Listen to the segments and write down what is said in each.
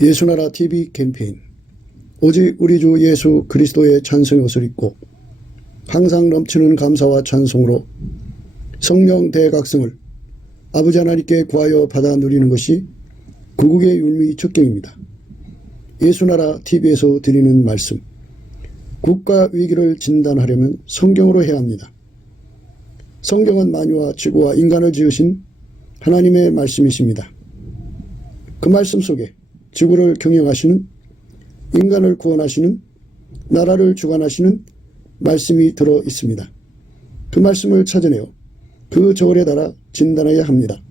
예수나라 TV 캠페인 오직 우리 주 예수 그리스도의 찬송의 옷을 입고 항상 넘치는 감사와 찬송으로 성령 대각성을 아버지 하나님께 구하여 받아 누리는 것이 구국의 율미 척경입니다. 예수나라 TV에서 드리는 말씀, 국가 위기를 진단하려면 성경으로 해야 합니다. 성경은 만유와 지구와 인간을 지으신 하나님의 말씀이십니다. 그 말씀 속에 지구를 경영하시는, 인간을 구원하시는, 나라를 주관하시는 말씀이 들어 있습니다. 그 말씀을 찾아내어 그 저울에 달아 진단해야 합니다.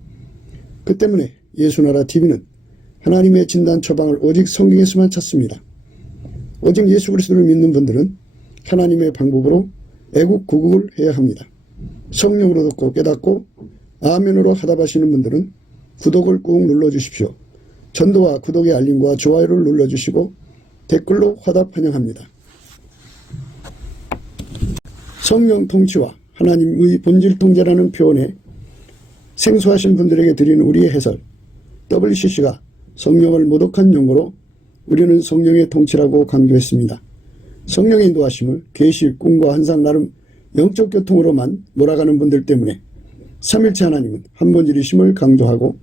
그 때문에 예수나라 TV는 하나님의 진단 처방을 오직 성경에서만 찾습니다. 오직 예수 그리스도를 믿는 분들은 하나님의 방법으로 애국 구국을 해야 합니다. 성령으로 듣고 깨닫고 아멘으로 하답하시는 분들은 구독을 꾹 눌러주십시오. 전도와 구독의 알림과 좋아요를 눌러주시고 댓글로 화답 환영합니다. 성령 통치와 하나님의 본질 통제라는 표현에 생소하신 분들에게 드리는 우리의 해설, WCC가 성령을 모독한 용어로 우리는 성령의 통치라고 강조했습니다. 성령의 인도하심을 계시, 꿈과 환상 나름 영적 교통으로만 몰아가는 분들 때문에 삼일체 하나님은 한 본질이심을 강조하고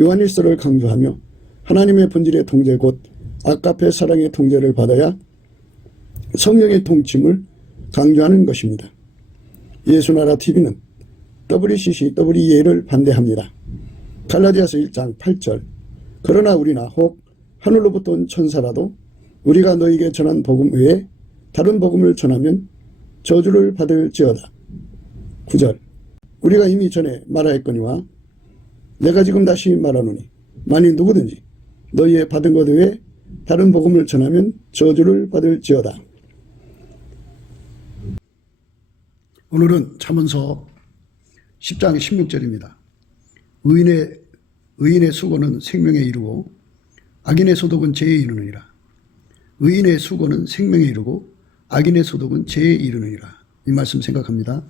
요한일서를 강조하며 하나님의 본질의 통제 곧 아가페 사랑의 통제를 받아야 성령의 통침을 강조하는 것입니다. 예수나라 TV는 WCC, WEA를 반대합니다. 갈라디아서 1장 8절 그러나 우리나 혹 하늘로부터 온 천사라도 우리가 너에게 전한 복음 외에 다른 복음을 전하면 저주를 받을지어다. 9절 우리가 이미 전에 말하였거니와 내가 지금 다시 말하노니 만일 누구든지 너희의 받은 것 외에 다른 복음을 전하면 저주를 받을지어다. 오늘은 잠언서 10장 16절입니다. 의인의 수고는 생명에 이르고 악인의 소득은 죄에 이르느니라. 의인의 수고는 생명에 이르고 악인의 소득은 죄에 이르느니라. 이 말씀 생각합니다.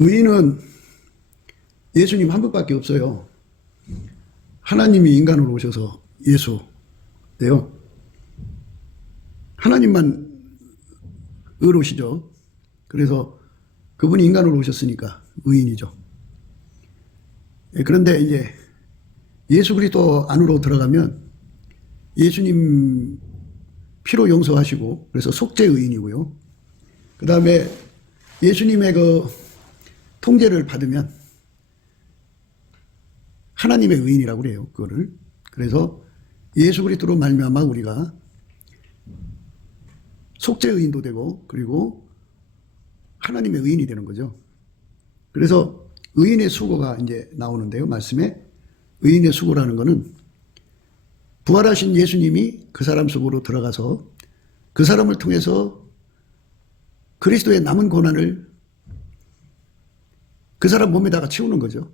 의인은 예수님 한 분밖에 없어요. 하나님이 인간으로 오셔서 예수예요. 하나님만 의로우시죠. 그래서 그분이 인간으로 오셨으니까 의인이죠. 그런데 이제 예수 그리스도 안으로 들어가면 예수님 피로 용서하시고 그래서 속죄 의인이고요. 그 다음에 예수님의 그 통제를 받으면 하나님의 의인이라고 그래요. 그거를. 그래서 예수 그리스도로 말미암아 우리가 속죄 의인도 되고 그리고 하나님의 의인이 되는 거죠. 그래서 의인의 수고가 이제 나오는데요. 말씀에 의인의 수고라는 것은 부활하신 예수님이 그 사람 속으로 들어가서 그 사람을 통해서 그리스도의 남은 고난을 그 사람 몸에다가 채우는 거죠.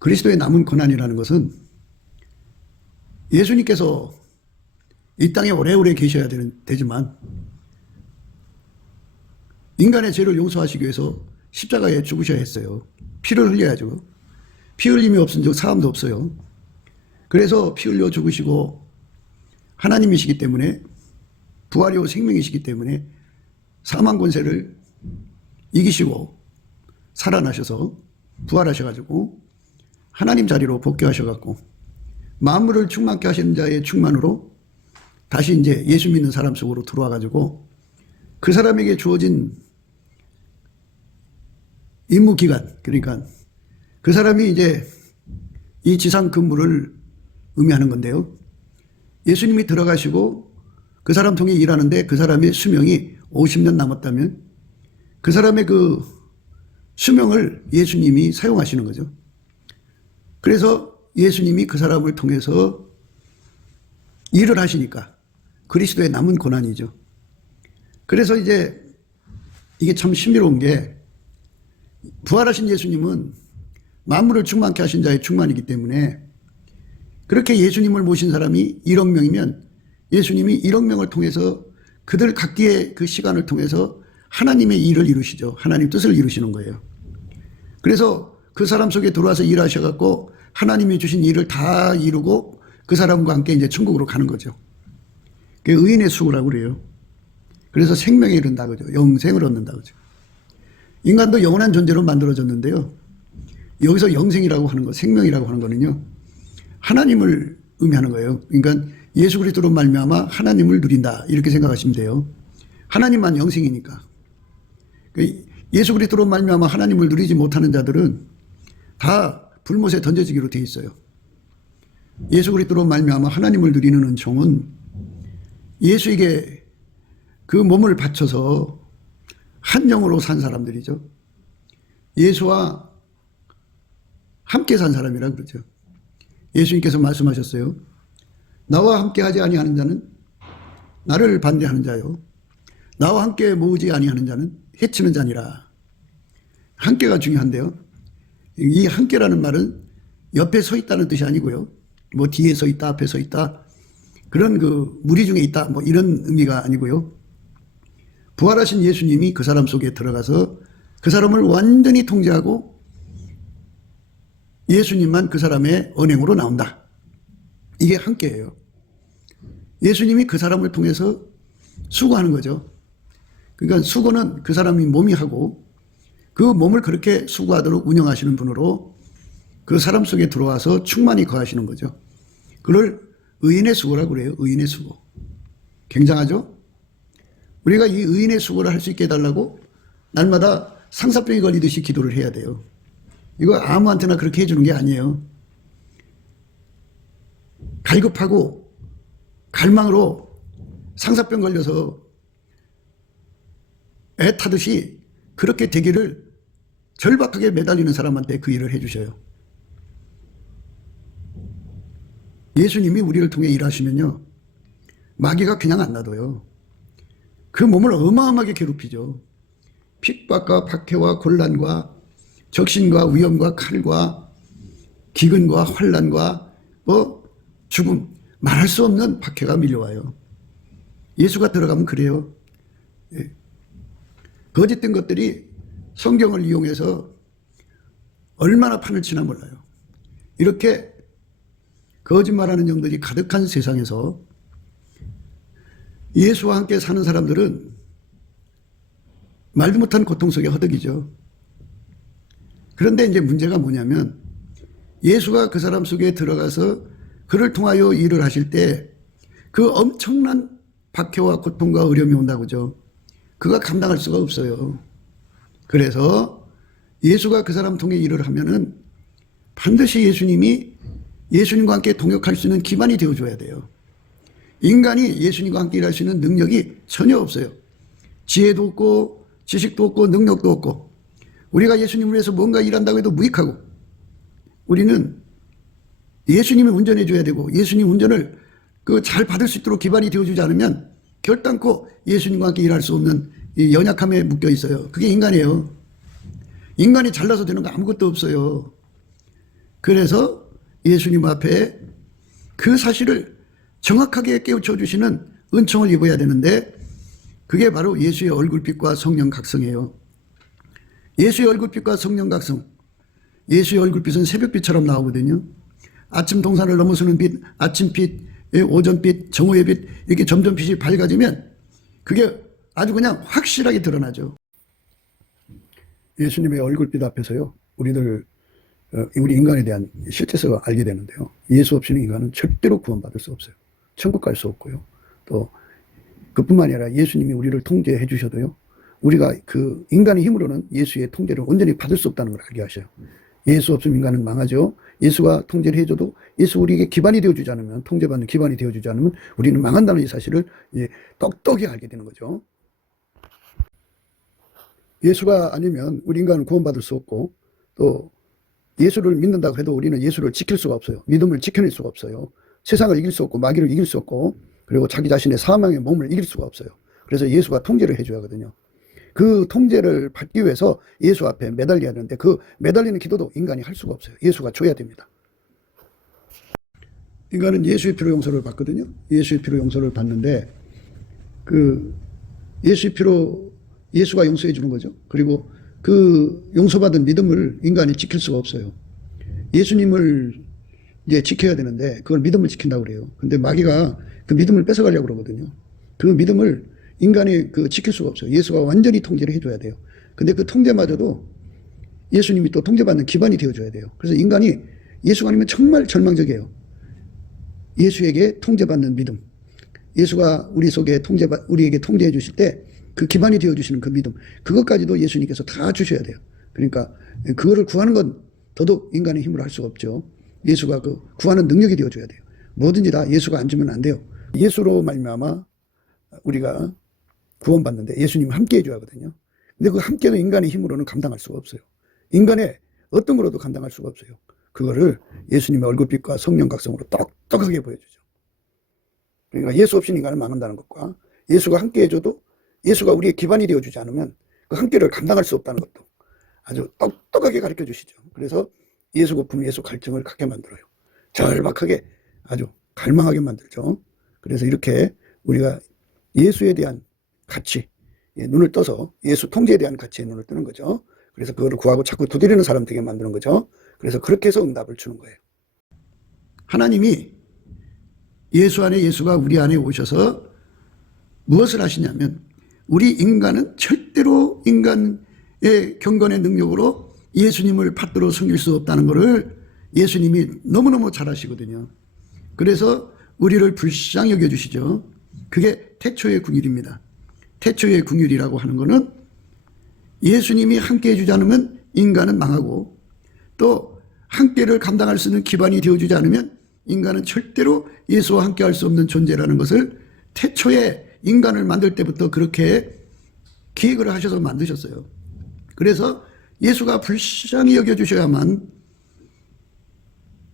그리스도의 남은 고난이라는 것은 예수님께서 이 땅에 오래오래 계셔야 되지만 인간의 죄를 용서하시기 위해서 십자가에 죽으셔야 했어요. 피를 흘려야죠. 피 흘림이 없은 적 사람도 없어요. 그래서 피 흘려 죽으시고 하나님이시기 때문에 부활이요 생명이시기 때문에 사망 권세를 이기시고 살아나셔서 부활하셔가지고 하나님 자리로 복귀하셔갖고 만물을 충만케 하시는 자의 충만으로 다시 이제 예수 믿는 사람 속으로 들어와가지고 그 사람에게 주어진 임무 기간, 그러니까 그 사람이 이제 이 지상 근무를 의미하는 건데요. 예수님이 들어가시고 그 사람 통해 일하는데 그 사람의 수명이 50년 남았다면 그 사람의 그 수명을 예수님이 사용하시는 거죠. 그래서 예수님이 그 사람을 통해서 일을 하시니까 그리스도의 남은 고난이죠. 그래서 이제 이게 참 신비로운 게 부활하신 예수님은 만물을 충만케 하신 자의 충만이기 때문에 그렇게 예수님을 모신 사람이 1억 명이면 예수님이 1억 명을 통해서 그들 각기의 그 시간을 통해서 하나님의 일을 이루시죠. 하나님 뜻을 이루시는 거예요. 그래서 그 사람 속에 들어와서 일하셔갖고 하나님이 주신 일을 다 이루고 그 사람과 함께 이제 천국으로 가는 거죠. 그게 의인의 수고라고 그래요. 그래서 생명에 이른다 그죠. 영생을 얻는다 그죠. 인간도 영원한 존재로 만들어졌는데요. 여기서 영생이라고 하는 거, 생명이라고 하는 거는요, 하나님을 의미하는 거예요. 그러니까 예수 그리스도로 말미암아 하나님을 누린다 이렇게 생각하시면 돼요. 하나님만 영생이니까. 예수 그리스도로 말미암아 하나님을 누리지 못하는 자들은 다 불못에 던져지기로 돼 있어요. 예수 그리스도로 말미암아 하나님을 누리는 은총은 예수에게 그 몸을 바쳐서 한 영으로 산 사람들이죠. 예수와 함께 산 사람이라 그러죠. 예수님께서 말씀하셨어요. 나와 함께 하지 아니하는 자는 나를 반대하는 자요. 나와 함께 모으지 아니하는 자는 해치는 자니라. 함께가 중요한데요. 이 함께라는 말은 옆에 서 있다는 뜻이 아니고요. 뭐 뒤에 서 있다, 앞에 서 있다. 그런 그 무리 중에 있다. 뭐 이런 의미가 아니고요. 부활하신 예수님이 그 사람 속에 들어가서 그 사람을 완전히 통제하고 예수님만 그 사람의 언행으로 나온다. 이게 함께예요. 예수님이 그 사람을 통해서 수고하는 거죠. 그러니까 수고는 그 사람이 몸이 하고 그 몸을 그렇게 수고하도록 운영하시는 분으로 그 사람 속에 들어와서 충만히 거하시는 거죠. 그걸 의인의 수고라고 그래요. 의인의 수고. 굉장하죠? 우리가 이 의인의 수고를 할 수 있게 해달라고 날마다 상사병이 걸리듯이 기도를 해야 돼요. 이거 아무한테나 그렇게 해주는 게 아니에요. 갈급하고 갈망으로 상사병 걸려서 애 타듯이 그렇게 되기를 절박하게 매달리는 사람한테 그 일을 해주셔요. 예수님이 우리를 통해 일하시면요, 마귀가 그냥 안 놔둬요. 그 몸을 어마어마하게 괴롭히죠. 핍박과 박해와 곤란과 적신과 위험과 칼과 기근과 환난과 죽음, 말할 수 없는 박해가 밀려와요. 예수가 들어가면 그래요. 예. 거짓된 것들이 성경을 이용해서 얼마나 판을 치나 몰라요. 이렇게 거짓말하는 영들이 가득한 세상에서 예수와 함께 사는 사람들은 말도 못한 고통 속에 허덕이죠. 그런데 이제 문제가 뭐냐면 예수가 그 사람 속에 들어가서 그를 통하여 일을 하실 때 그 엄청난 박해와 고통과 어려움이 온다고죠. 그가 감당할 수가 없어요. 그래서 예수가 그 사람 통해 일을 하면은 반드시 예수님이 예수님과 함께 동역할 수 있는 기반이 되어줘야 돼요. 인간이 예수님과 함께 일할 수 있는 능력이 전혀 없어요. 지혜도 없고 지식도 없고 능력도 없고 우리가 예수님을 위해서 뭔가 일한다고 해도 무익하고 우리는 예수님이 운전해 줘야 되고 예수님 운전을 잘 받을 수 있도록 기반이 되어주지 않으면 결단코 예수님과 함께 일할 수 없는 이 연약함에 묶여 있어요. 그게 인간이에요. 인간이 잘나서 되는 거 아무것도 없어요. 그래서 예수님 앞에 그 사실을 정확하게 깨우쳐 주시는 은총을 입어야 되는데 그게 바로 예수의 얼굴빛과 성령 각성이에요. 예수의 얼굴빛과 성령 각성. 예수의 얼굴빛은 새벽빛처럼 나오거든요. 아침 동산을 넘어서는 빛, 아침빛, 오전빛, 정오의 빛 이렇게 점점 빛이 밝아지면 그게 아주 그냥 확실하게 드러나죠. 예수님의 얼굴빛 앞에서요. 우리 인간에 대한 실제성을 알게 되는데요. 예수 없이는 인간은 절대로 구원받을 수 없어요. 천국 갈 수 없고요. 또 그뿐만 아니라 예수님이 우리를 통제해 주셔도요. 우리가 그 인간의 힘으로는 예수의 통제를 온전히 받을 수 없다는 걸 알게 하셔요. 예수 없으면 인간은 망하죠. 예수가 통제를 해줘도 예수 우리에게 기반이 되어주지 않으면 통제받는 기반이 되어주지 않으면 우리는 망한다는 이 사실을 똑똑히 알게 되는 거죠. 예수가 아니면 우리 인간은 구원받을 수 없고 또 예수를 믿는다고 해도 우리는 예수를 지킬 수가 없어요. 믿음을 지켜낼 수가 없어요. 세상을 이길 수 없고 마귀를 이길 수 없고 그리고 자기 자신의 사망의 몸을 이길 수가 없어요. 그래서 예수가 통제를 해줘야 하거든요. 그 통제를 받기 위해서 예수 앞에 매달려야 하는데 그 매달리는 기도도 인간이 할 수가 없어요. 예수가 줘야 됩니다. 인간은 예수의 피로 용서를 받거든요. 예수의 피로 용서를 받는데 그 예수의 피로 예수가 용서해 주는 거죠. 그리고 그 용서받은 믿음을 인간이 지킬 수가 없어요. 예수님을 이제 지켜야 되는데 그걸 믿음을 지킨다고 그래요. 근데 마귀가 그 믿음을 뺏어가려고 그러거든요. 그 믿음을 인간이 지킬 수가 없어요. 예수가 완전히 통제를 해줘야 돼요. 근데 그 통제마저도 예수님이 또 통제받는 기반이 되어줘야 돼요. 그래서 인간이 예수가 아니면 정말 절망적이에요. 예수에게 통제받는 믿음. 예수가 우리 속에 우리에게 통제해 주실 때 그 기반이 되어주시는 그 믿음. 그것까지도 예수님께서 다 주셔야 돼요. 그러니까 그거를 구하는 건 더더욱 인간의 힘으로 할 수가 없죠. 예수가 그 구하는 능력이 되어줘야 돼요. 뭐든지 다 예수가 안 주면 안 돼요. 예수로 말미암아 우리가 구원받는데 예수님 함께 해줘야 하거든요. 근데 그 함께는 인간의 힘으로는 감당할 수가 없어요. 인간의 어떤 거로도 감당할 수가 없어요. 그거를 예수님의 얼굴빛과 성령 각성으로 똑똑하게 보여주죠. 그러니까 예수 없이는 인간은 망한다는 것과 예수가 함께 해줘도 예수가 우리의 기반이 되어주지 않으면 그 함께를 감당할 수 없다는 것도 아주 똑똑하게 가르쳐 주시죠. 그래서 예수 거품, 예수 갈증을 갖게 만들어요. 절박하게 아주 갈망하게 만들죠. 그래서 이렇게 우리가 예수에 대한 가치, 눈을 떠서 예수 통제에 대한 가치에 눈을 뜨는 거죠. 그래서 그거를 구하고 자꾸 두드리는 사람 되게 만드는 거죠. 그래서 그렇게 해서 응답을 주는 거예요. 하나님이 예수 안에 예수가 우리 안에 오셔서 무엇을 하시냐면 우리 인간은 절대로 인간의 경건의 능력으로 예수님을 받들어 섬길 수 없다는 것을 예수님이 너무너무 잘 아시거든요. 그래서 우리를 불쌍히 여겨주시죠. 그게 태초의 궁율입니다. 태초의 궁율이라고 하는 것은 예수님이 함께 해주지 않으면 인간은 망하고 또 함께를 감당할 수 있는 기반이 되어주지 않으면 인간은 절대로 예수와 함께 할 수 없는 존재라는 것을 태초에 인간을 만들 때부터 그렇게 기획을 하셔서 만드셨어요. 그래서 예수가 불쌍히 여겨주셔야만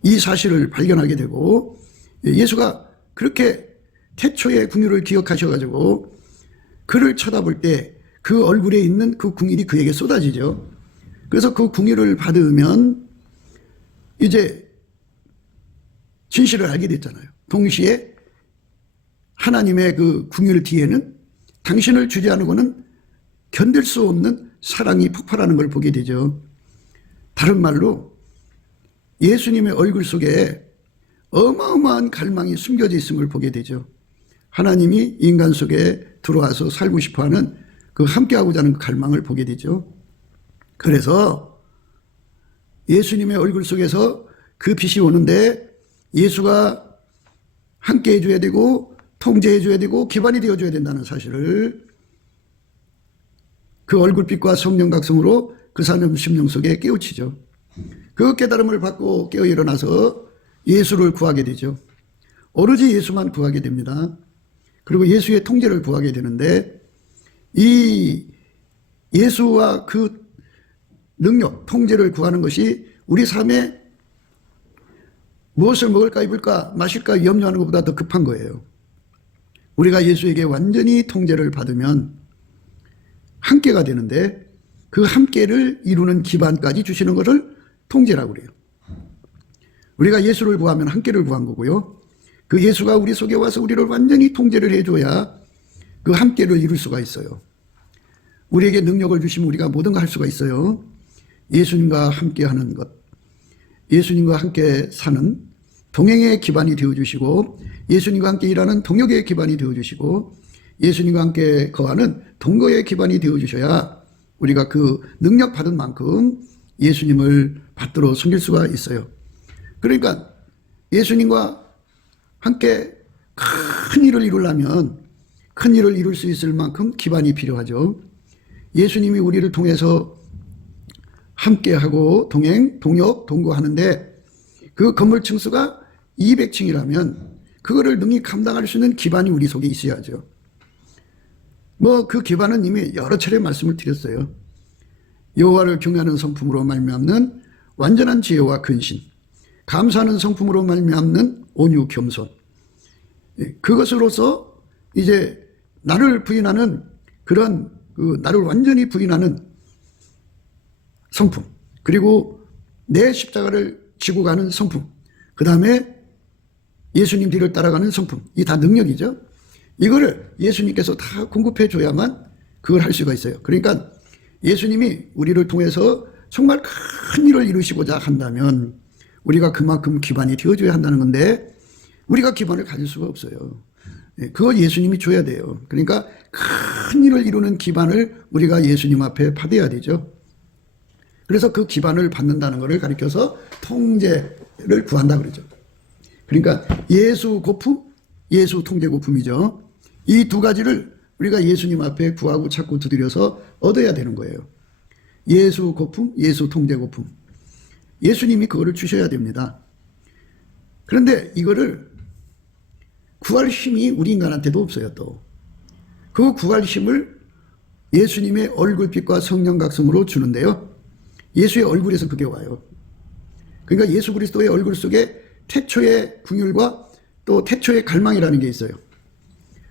이 사실을 발견하게 되고 예수가 그렇게 태초의 궁율을 기억하셔가지고 그를 쳐다볼 때 그 얼굴에 있는 그 궁율이 그에게 쏟아지죠. 그래서 그 궁율을 받으면 이제 진실을 알게 됐잖아요. 동시에 하나님의 그 궁율 뒤에는 당신을 주지 않고는 견딜 수 없는 사랑이 폭발하는 걸 보게 되죠. 다른 말로 예수님의 얼굴 속에 어마어마한 갈망이 숨겨져 있음을 보게 되죠. 하나님이 인간 속에 들어와서 살고 싶어하는 그 함께하고자 하는 그 갈망을 보게 되죠. 그래서 예수님의 얼굴 속에서 그 빛이 오는데 예수가 함께 해줘야 되고 통제해줘야 되고 기반이 되어줘야 된다는 사실을 그 얼굴빛과 성령 각성으로 그 사람 심령 속에 깨우치죠. 그 깨달음을 받고 깨어 일어나서 예수를 구하게 되죠. 오로지 예수만 구하게 됩니다. 그리고 예수의 통제를 구하게 되는데 이 예수와 그 능력, 통제를 구하는 것이 우리 삶에 무엇을 먹을까 입을까 마실까 염려하는 것보다 더 급한 거예요. 우리가 예수에게 완전히 통제를 받으면 함께가 되는데 그 함께를 이루는 기반까지 주시는 것을 통제라고 그래요. 우리가 예수를 구하면 함께를 구한 거고요. 그 예수가 우리 속에 와서 우리를 완전히 통제를 해줘야 그 함께를 이룰 수가 있어요. 우리에게 능력을 주시면 우리가 모든 걸 할 수가 있어요. 예수님과 함께하는 것, 예수님과 함께 사는 동행의 기반이 되어주시고 예수님과 함께 일하는 동역의 기반이 되어주시고 예수님과 함께 거하는 동거의 기반이 되어주셔야 우리가 그 능력 받은 만큼 예수님을 받들어 섬길 수가 있어요. 그러니까 예수님과 함께 큰 일을 이루려면 큰 일을 이룰 수 있을 만큼 기반이 필요하죠. 예수님이 우리를 통해서 함께하고 동행, 동역, 동거하는데 그 건물 층수가 200층이라면 그거를 능히 감당할 수 있는 기반이 우리 속에 있어야죠. 그 기반은 이미 여러 차례 말씀을 드렸어요. 여호와를 경외하는 성품으로 말미암는 완전한 지혜와 근신, 감사하는 성품으로 말미암는 온유 겸손, 그것으로서 이제 나를 부인하는 그런 나를 완전히 부인하는 성품, 그리고 내 십자가를 지고 가는 성품, 그 다음에 예수님 뒤를 따라가는 성품, 이 다 능력이죠. 이거를 예수님께서 다 공급해 줘야만 그걸 할 수가 있어요. 그러니까 예수님이 우리를 통해서 정말 큰 일을 이루시고자 한다면 우리가 그만큼 기반이 되어줘야 한다는 건데 우리가 기반을 가질 수가 없어요. 그걸 예수님이 줘야 돼요. 그러니까 큰 일을 이루는 기반을 우리가 예수님 앞에 받아야 되죠. 그래서 그 기반을 받는다는 것을 가리켜서 통제를 구한다 그러죠. 그러니까 예수 고품, 예수 통제 고품이죠. 이 두 가지를 우리가 예수님 앞에 구하고 찾고 두드려서 얻어야 되는 거예요. 예수 고품, 예수 통제 고품. 예수님이 그거를 주셔야 됩니다. 그런데 이거를 구할 힘이 우리 인간한테도 없어요. 또 그 구할 힘을 예수님의 얼굴빛과 성령 각성으로 주는데요. 예수의 얼굴에서 그게 와요. 그러니까 예수 그리스도의 얼굴 속에 태초의 궁율과 또 태초의 갈망이라는 게 있어요.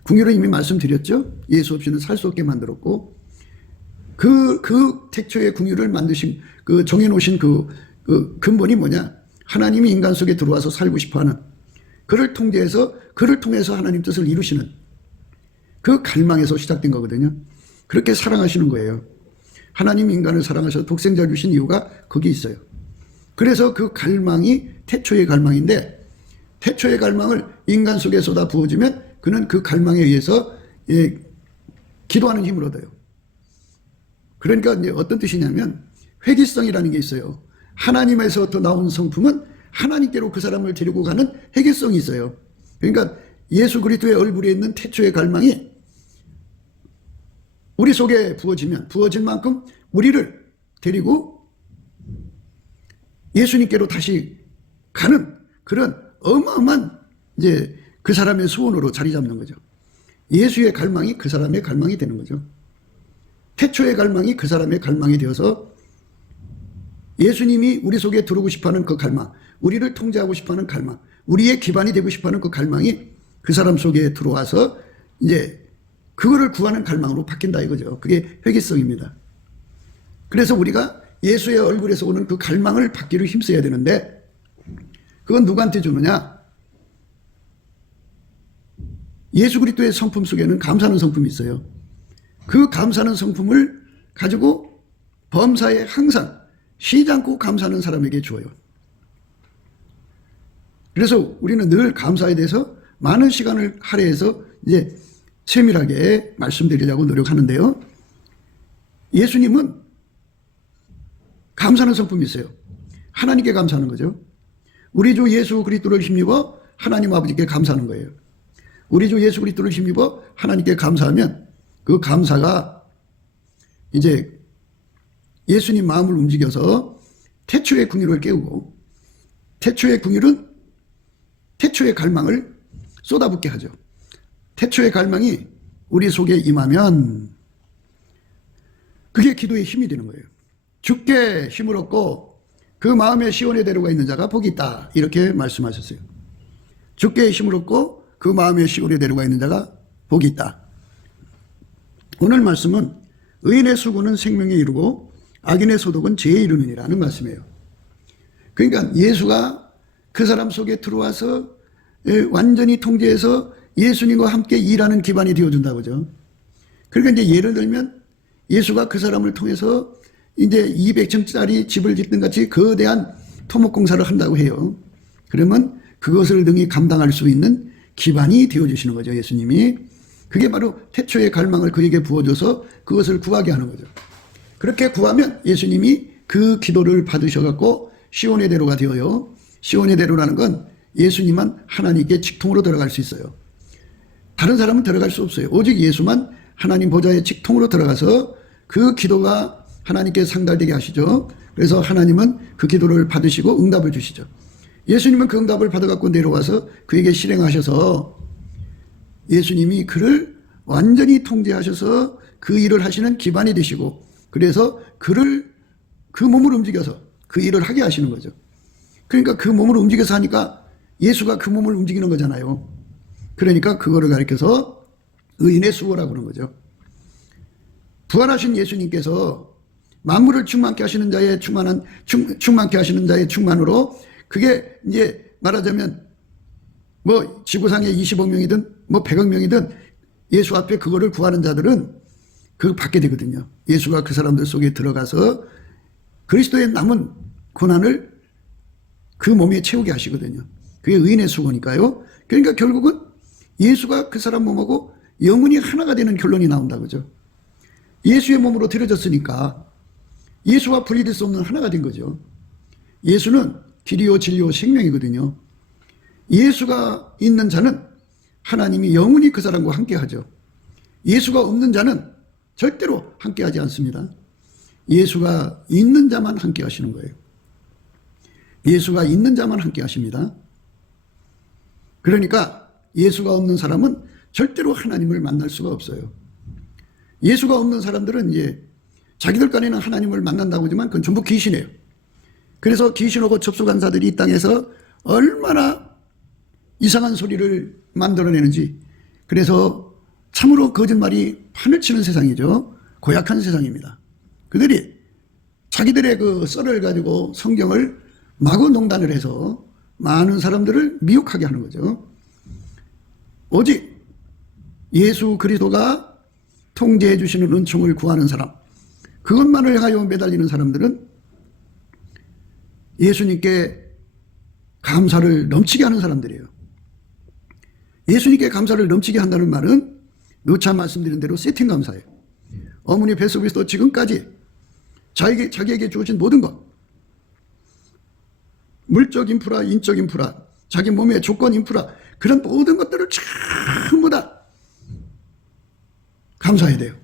궁율은 이미 말씀드렸죠. 예수 없이는 살 수 없게 만들었고 그 태초의 궁율을 만드신 정해놓으신 그 근본이 뭐냐? 하나님이 인간 속에 들어와서 살고 싶어하는 그를 통해서 하나님 뜻을 이루시는 그 갈망에서 시작된 거거든요. 그렇게 사랑하시는 거예요. 하나님 인간을 사랑하셔서 독생자를 주신 이유가 거기 있어요. 그래서 그 갈망이 태초의 갈망인데 태초의 갈망을 인간 속에 쏟아 부어주면 그는 그 갈망에 의해서 기도하는 힘을 얻어요. 그러니까 이제 어떤 뜻이냐면 회귀성이라는 게 있어요. 하나님에서부터 나온 성품은 하나님께로 그 사람을 데리고 가는 회귀성이 있어요. 그러니까 예수 그리스도의 얼굴에 있는 태초의 갈망이 우리 속에 부어진 만큼 우리를 데리고 예수님께로 다시 가는 그런 어마어마한 이제 그 사람의 소원으로 자리 잡는 거죠. 예수의 갈망이 그 사람의 갈망이 되는 거죠. 태초의 갈망이 그 사람의 갈망이 되어서 예수님이 우리 속에 들어오고 싶어하는 그 갈망, 우리를 통제하고 싶어하는 갈망, 우리의 기반이 되고 싶어하는 그 갈망이 그 사람 속에 들어와서 이제 그거를 구하는 갈망으로 바뀐다 이거죠. 그게 회개성입니다. 그래서 우리가 예수의 얼굴에서 오는 그 갈망을 받기를 힘써야 되는데 그건 누구한테 주느냐? 예수 그리스도의 성품 속에는 감사하는 성품이 있어요. 그 감사하는 성품을 가지고 범사에 항상 쉬지 않고 감사하는 사람에게 주어요. 그래서 우리는 늘 감사에 대해서 많은 시간을 할애해서 이제 세밀하게 말씀드리려고 노력하는데요. 예수님은 감사하는 성품이 있어요. 하나님께 감사하는 거죠. 우리 주 예수 그리스도를 힘입어 하나님 아버지께 감사하는 거예요. 우리 주 예수 그리스도를 힘입어 하나님께 감사하면 그 감사가 이제 예수님 마음을 움직여서 태초의 궁율을 깨우고 태초의 궁율은 태초의 갈망을 쏟아붓게 하죠. 태초의 갈망이 우리 속에 임하면 그게 기도의 힘이 되는 거예요. 주께 힘을 얻고 그 마음의 시온의 대로가 있는 자가 복이 있다. 이렇게 말씀하셨어요. 주께 힘을 얻고 그 마음의 시온의 대로가 있는 자가 복이 있다. 오늘 말씀은 의인의 수고는 생명에 이르고 악인의 소득은 죄에 이르느니라는 말씀이에요. 그러니까 예수가 그 사람 속에 들어와서 완전히 통제해서 예수님과 함께 일하는 기반이 되어준다고 그러죠. 그러니까 이제 예를 들면 예수가 그 사람을 통해서 이제 200층짜리 집을 짓는 같이 거대한 토목공사를 한다고 해요. 그러면 그것을 능히 감당할 수 있는 기반이 되어주시는 거죠. 예수님이. 그게 바로 태초의 갈망을 그에게 부어줘서 그것을 구하게 하는 거죠. 그렇게 구하면 예수님이 그 기도를 받으셔갖고 시온의 대로가 되어요. 시온의 대로라는 건 예수님만 하나님께 직통으로 들어갈 수 있어요. 다른 사람은 들어갈 수 없어요. 오직 예수만 하나님 보좌의 직통으로 들어가서 그 기도가 하나님께 상달되게 하시죠. 그래서 하나님은 그 기도를 받으시고 응답을 주시죠. 예수님은 그 응답을 받아갖고 내려와서 그에게 실행하셔서 예수님이 그를 완전히 통제하셔서 그 일을 하시는 기반이 되시고 그래서 그를 그 몸을 움직여서 그 일을 하게 하시는 거죠. 그러니까 그 몸을 움직여서 하니까 예수가 그 몸을 움직이는 거잖아요. 그러니까 그거를 가리켜서 의인의 수고라고 그러는 거죠. 부활하신 예수님께서 만물을 충만케 하시는 자의 충만케 하시는 자의 충만으로 그게 이제 말하자면 뭐 지구상에 20억 명이든 뭐 100억 명이든 예수 앞에 그거를 구하는 자들은 그거 받게 되거든요. 예수가 그 사람들 속에 들어가서 그리스도의 남은 고난을 그 몸에 채우게 하시거든요. 그게 의인의 수고니까요. 그러니까 결국은 예수가 그 사람 몸하고 영혼이 하나가 되는 결론이 나온다 그죠. 예수의 몸으로 들여졌으니까 예수와 분리될 수 없는 하나가 된 거죠. 예수는 길이요 진리요 생명이거든요. 예수가 있는 자는 하나님이 영원히 그 사람과 함께하죠. 예수가 없는 자는 절대로 함께하지 않습니다. 예수가 있는 자만 함께하시는 거예요. 예수가 있는 자만 함께하십니다. 그러니까 예수가 없는 사람은 절대로 하나님을 만날 수가 없어요. 예수가 없는 사람들은 이제 자기들 간에는 하나님을 만난다고 하지만 그건 전부 귀신이에요. 그래서 귀신하고 접속한 자들이 이 땅에서 얼마나 이상한 소리를 만들어내는지, 그래서 참으로 거짓말이 판을 치는 세상이죠. 고약한 세상입니다. 그들이 자기들의 그 썰을 가지고 성경을 마구 농단을 해서 많은 사람들을 미혹하게 하는 거죠. 오직 예수 그리스도가 통제해 주시는 은총을 구하는 사람, 그것만을 하여 매달리는 사람들은 예수님께 감사를 넘치게 하는 사람들이에요. 예수님께 감사를 넘치게 한다는 말은 누차 말씀드린 대로 세팅 감사예요. 어머니 뱃속에서 지금까지 자기에게 주어진 모든 것, 물적 인프라, 인적 인프라, 자기 몸의 조건 인프라, 그런 모든 것들을 전부 다 감사해야 돼요.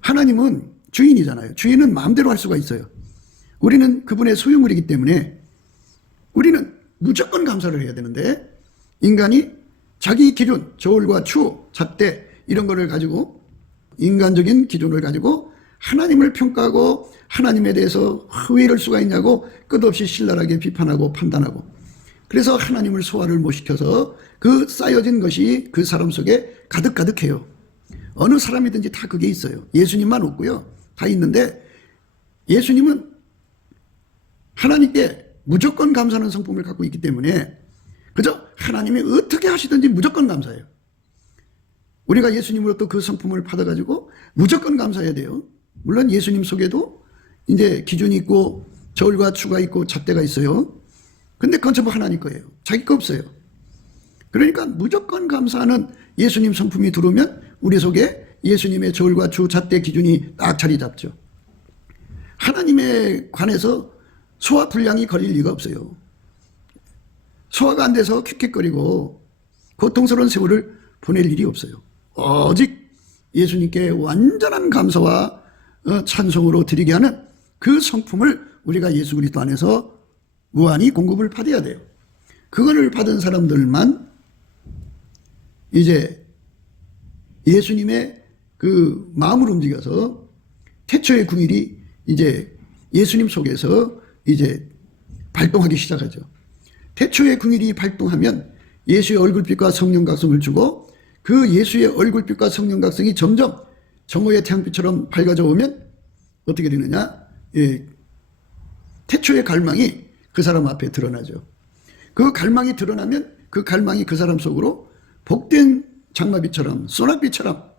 하나님은 주인이잖아요. 주인은 마음대로 할 수가 있어요. 우리는 그분의 소유물이기 때문에 우리는 무조건 감사를 해야 되는데, 인간이 자기 기준, 저울과 추, 잣대 이런 거를 가지고, 인간적인 기준을 가지고 하나님을 평가하고 하나님에 대해서 왜 이럴 수가 있냐고 끝없이 신랄하게 비판하고 판단하고, 그래서 하나님을 소화를 못 시켜서 그 쌓여진 것이 그 사람 속에 가득가득해요. 어느 사람이든지 다 그게 있어요. 예수님만 없고요. 다 있는데, 예수님은 하나님께 무조건 감사하는 성품을 갖고 있기 때문에 그저 하나님이 어떻게 하시든지 무조건 감사해요. 우리가 예수님으로부터 그 성품을 받아가지고 무조건 감사해야 돼요. 물론 예수님 속에도 이제 기준이 있고 저울과 추가 있고 잣대가 있어요. 근데 그건 전부 하나님 거예요. 자기 거 없어요. 그러니까 무조건 감사하는 예수님 성품이 들어오면 우리 속에 예수님의 저울과 추, 잣대 기준이 딱 자리 잡죠. 하나님에 관해서 소화 불량이 걸릴 리가 없어요. 소화가 안 돼서 킥킥거리고 고통스러운 세월을 보낼 일이 없어요. 오직 예수님께 완전한 감사와 찬송으로 드리게 하는 그 성품을 우리가 예수 그리스도 안에서 무한히 공급을 받아야 돼요. 그거를 받은 사람들만 이제 예수님의 그 마음을 움직여서 태초의 궁일이 이제 예수님 속에서 이제 발동하기 시작하죠. 태초의 궁일이 발동하면 예수의 얼굴빛과 성령각성을 주고, 그 예수의 얼굴빛과 성령각성이 점점 정오의 태양빛처럼 밝아져 오면 어떻게 되느냐? 예, 태초의 갈망이 그 사람 앞에 드러나죠. 그 갈망이 드러나면 그 갈망이 그 사람 속으로 복된 장마비처럼, 소낙비처럼,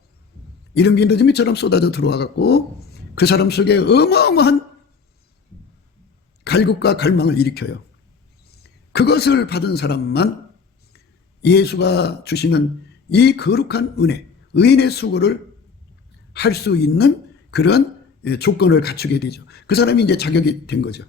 이른비 늦은비처럼 쏟아져 들어와 갖고 그 사람 속에 어마어마한 갈급과 갈망을 일으켜요. 그것을 받은 사람만 예수가 주시는 이 거룩한 은혜, 의인의 수고를 할 수 있는 그런 조건을 갖추게 되죠. 그 사람이 이제 자격이 된 거죠.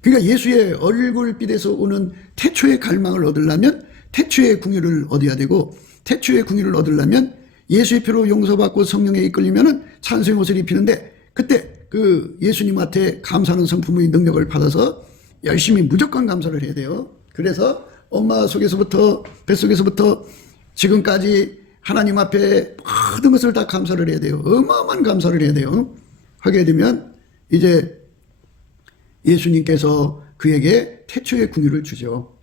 그러니까 예수의 얼굴빛에서 오는 태초의 갈망을 얻으려면 태초의 궁유를 얻어야 되고, 태초의 궁유를 얻으려면 예수의 피로 용서받고 성령에 이끌리면은 찬송의 옷을 입히는데, 그때 그 예수님한테 감사하는 성품의 능력을 받아서 열심히 무조건 감사를 해야 돼요. 그래서 엄마 속에서부터, 뱃속에서부터 지금까지 하나님 앞에 모든 것을 다 감사를 해야 돼요. 어마어마한 감사를 해야 돼요. 하게 되면 이제 예수님께서 그에게 태초의 궁유를 주죠.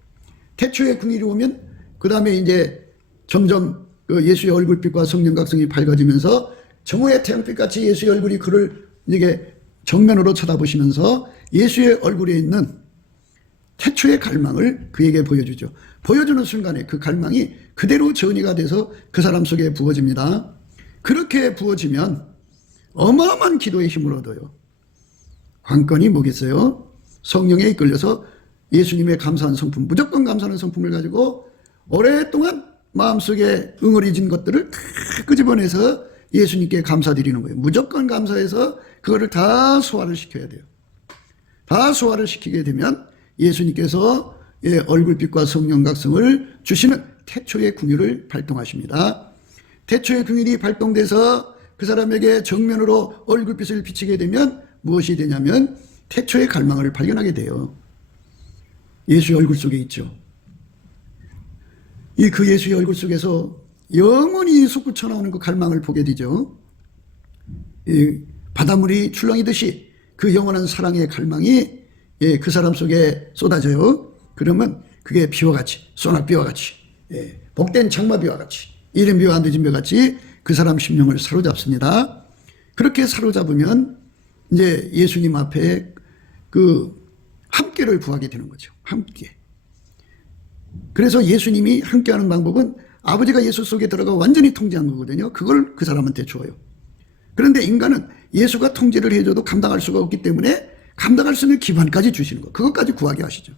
태초의 궁유이 오면 그 다음에 이제 점점 그 예수의 얼굴빛과 성령각성이 밝아지면서 정오의 태양빛같이 예수의 얼굴이 그를 이게 정면으로 쳐다보시면서 예수의 얼굴에 있는 태초의 갈망을 그에게 보여주죠. 보여주는 순간에 그 갈망이 그대로 전이가 돼서 그 사람 속에 부어집니다. 그렇게 부어지면 어마어마한 기도의 힘을 얻어요. 관건이 뭐겠어요? 성령에 이끌려서 예수님의 감사한 성품, 무조건 감사하는 성품을 가지고 오랫동안 마음속에 응어리진 것들을 다 끄집어내서 예수님께 감사드리는 거예요. 무조건 감사해서 그거를 다 소화를 시켜야 돼요. 다 소화를 시키게 되면 예수님께서 얼굴빛과 성령각성을 주시는 태초의 궁율을 발동하십니다. 태초의 궁율이 발동돼서 그 사람에게 정면으로 얼굴빛을 비치게 되면 무엇이 되냐면 태초의 갈망을 발견하게 돼요. 예수의 얼굴 속에 있죠. 그 예수의 얼굴 속에서 영원히 솟구쳐 나오는 그 갈망을 보게 되죠. 바닷물이 출렁이듯이 그 영원한 사랑의 갈망이 그 사람 속에 쏟아져요. 그러면 그게 비와 같이, 소낙비와 같이, 복된 장마비와 같이, 이른 비와 늦은 비 같이 그 사람 심령을 사로잡습니다. 그렇게 사로잡으면 이제 예수님 앞에 그 함께를 구하게 되는 거죠. 함께. 그래서 예수님이 함께하는 방법은 아버지가 예수 속에 들어가 완전히 통제한 거거든요. 그걸 그 사람한테 줘요. 그런데 인간은 예수가 통제를 해줘도 감당할 수가 없기 때문에 감당할 수 있는 기반까지 주시는 거, 그것까지 구하게 하시죠.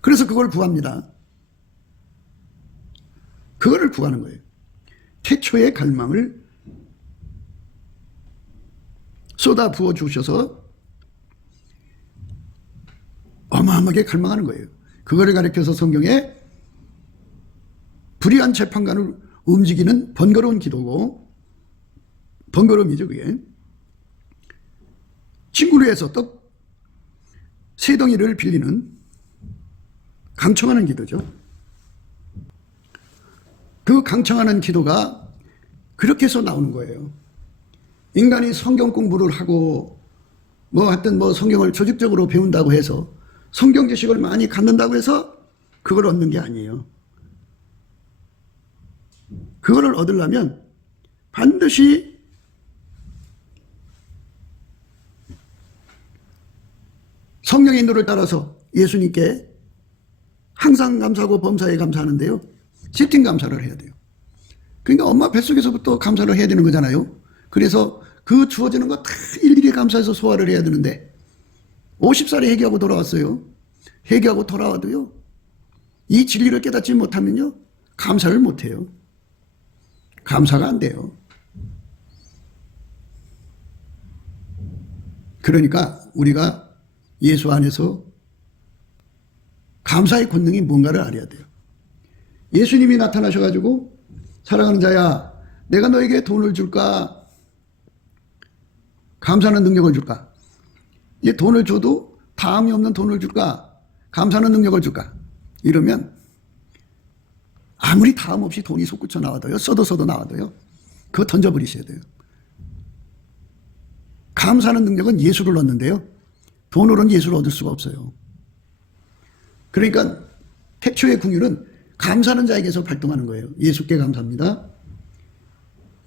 그래서 그걸 구합니다. 그거를 구하는 거예요. 태초의 갈망을 쏟아 부어 주셔서 어마어마하게 갈망하는 거예요. 그거를 가리켜서 성경에 불의한 재판관을 움직이는 번거로운 기도고, 번거로움이죠 그게. 친구를 해서 떡 세 덩이를 빌리는 강청하는 기도죠. 그 강청하는 기도가 그렇게 해서 나오는 거예요. 인간이 성경 공부를 하고 하여튼 성경을 조직적으로 배운다고 해서 성경 지식을 많이 갖는다고 해서 그걸 얻는 게 아니에요. 그거를 얻으려면 반드시 성령의 인도를 따라서 예수님께 항상 감사하고 범사에 감사하는데요. 시팅 감사를 해야 돼요. 그러니까 엄마 뱃속에서부터 감사를 해야 되는 거잖아요. 그래서 그 주어지는 거 다 일일이 감사해서 소화를 해야 되는데 50살에 회개하고 돌아왔어요. 회개하고 돌아와도요. 이 진리를 깨닫지 못하면요. 감사를 못해요. 감사가 안 돼요. 그러니까 우리가 예수 안에서 감사의 권능이 뭔가를 알아야 돼요. 예수님이 나타나셔가지고 사랑하는 자야, 내가 너에게 돈을 줄까? 감사하는 능력을 줄까? 이 돈을 줘도 다음이 없는 돈을 줄까? 감사하는 능력을 줄까? 이러면 아무리 다음 없이 돈이 솟구쳐 나와도요. 써도 나와도요. 그거 던져버리셔야 돼요. 감사하는 능력은 예수를 얻는데요. 돈으로는 예수를 얻을 수가 없어요. 그러니까 태초의 궁율은 감사하는 자에게서 발동하는 거예요. 예수께 감사합니다.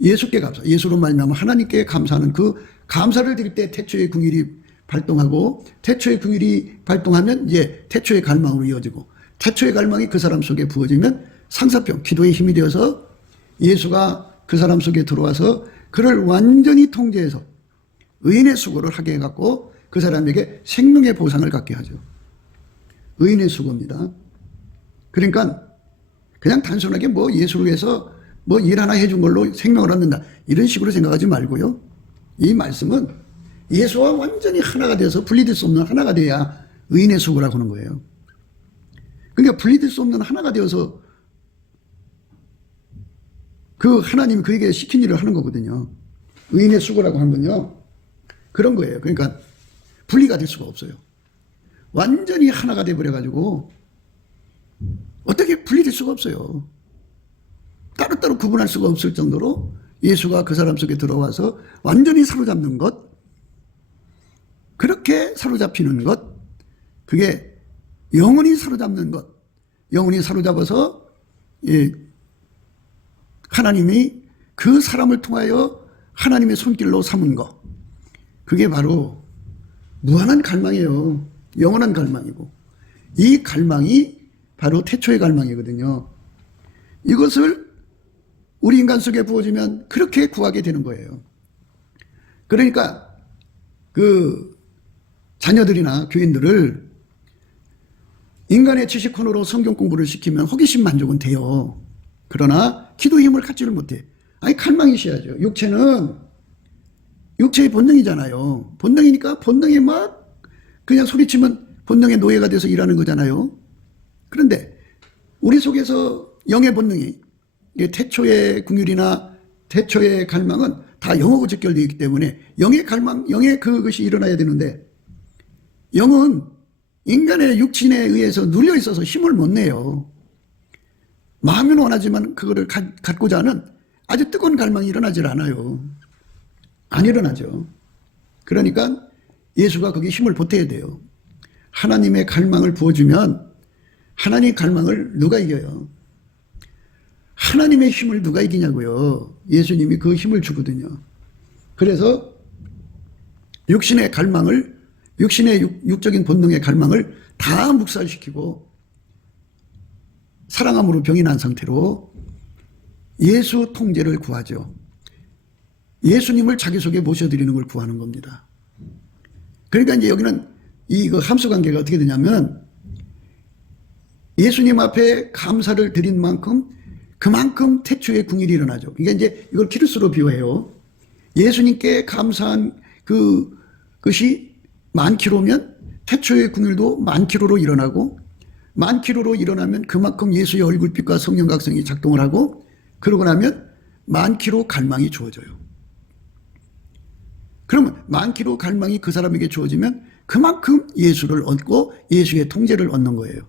예수께 감사. 예수로 말미암아 하나님께 감사하는 그 감사를 드릴 때 태초의 궁율이 발동하고, 태초의 궁율이 발동하면 이제 태초의 갈망으로 이어지고, 태초의 갈망이 그 사람 속에 부어지면 상사병, 기도의 힘이 되어서 예수가 그 사람 속에 들어와서 그를 완전히 통제해서 의인의 수고를 하게 해갖고 그 사람에게 생명의 보상을 갖게 하죠. 의인의 수고입니다. 그러니까 그냥 단순하게 예수를 위해서 일 하나 해준 걸로 생명을 얻는다, 이런 식으로 생각하지 말고요. 이 말씀은 예수와 완전히 하나가 되어서 분리될 수 없는 하나가 돼야 의인의 수고라고 하는 거예요. 그러니까 분리될 수 없는 하나가 되어서 그 하나님이 그에게 시킨 일을 하는 거거든요. 의인의 수고라고 하는 건요. 그런 거예요. 그러니까 분리가 될 수가 없어요. 완전히 하나가 돼버려가지고 어떻게 분리될 수가 없어요. 따로따로 구분할 수가 없을 정도로 예수가 그 사람 속에 들어와서 완전히 사로잡는 것, 그렇게 사로잡히는 것, 그게 영원히 사로잡는 것, 영원히 사로잡아서 하나님이 그 사람을 통하여 하나님의 손길로 삼은 것, 그게 바로 무한한 갈망이에요. 영원한 갈망이고, 이 갈망이 바로 태초의 갈망이거든요. 이것을 우리 인간 속에 부어지면 그렇게 구하게 되는 거예요. 그러니까 그 자녀들이나 교인들을 인간의 지식훈으로 성경 공부를 시키면 호기심 만족은 돼요. 그러나 기도 힘을 갖지를 못해. 아니 갈망이 있어야죠. 육체는 육체의 본능이잖아요. 본능이니까 본능이 막 그냥 소리치면 본능의 노예가 돼서 일하는 거잖아요. 그런데 우리 속에서 영의 본능이 태초의 궁율이나 태초의 갈망은 다 영하고 직결되어 있기 때문에 영의 갈망, 영의 그것이 일어나야 되는데 영은 인간의 육신에 의해서 눌려 있어서 힘을 못 내요. 마음은 원하지만 그거를 갖고자 하는 아주 뜨거운 갈망이 일어나질 않아요. 안 일어나죠. 그러니까 예수가 거기에 힘을 보태야 돼요. 하나님의 갈망을 부어주면 하나님의 갈망을 누가 이겨요? 하나님의 힘을 누가 이기냐고요. 예수님이 그 힘을 주거든요. 그래서 육신의 갈망을, 육신의 육적인 본능의 갈망을 다 묵살시키고 사랑함으로 병이 난 상태로 예수 통제를 구하죠. 예수님을 자기 속에 모셔드리는 걸 구하는 겁니다. 그러니까 이제 여기는 이 함수 관계가 어떻게 되냐면 예수님 앞에 감사를 드린 만큼 그만큼 태초의 궁일이 일어나죠. 이게 이제 이걸 키루스로 비유해요. 예수님께 감사한 그것이 10,000km면 태초의 궁일도 10,000km로 일어나고 10,000km로 일어나면 그만큼 예수의 얼굴빛과 성령각성이 작동을 하고 그러고 나면 10,000km 갈망이 주어져요. 그러면 10,000km 갈망이 그 사람에게 주어지면 그만큼 예수를 얻고 예수의 통제를 얻는 거예요.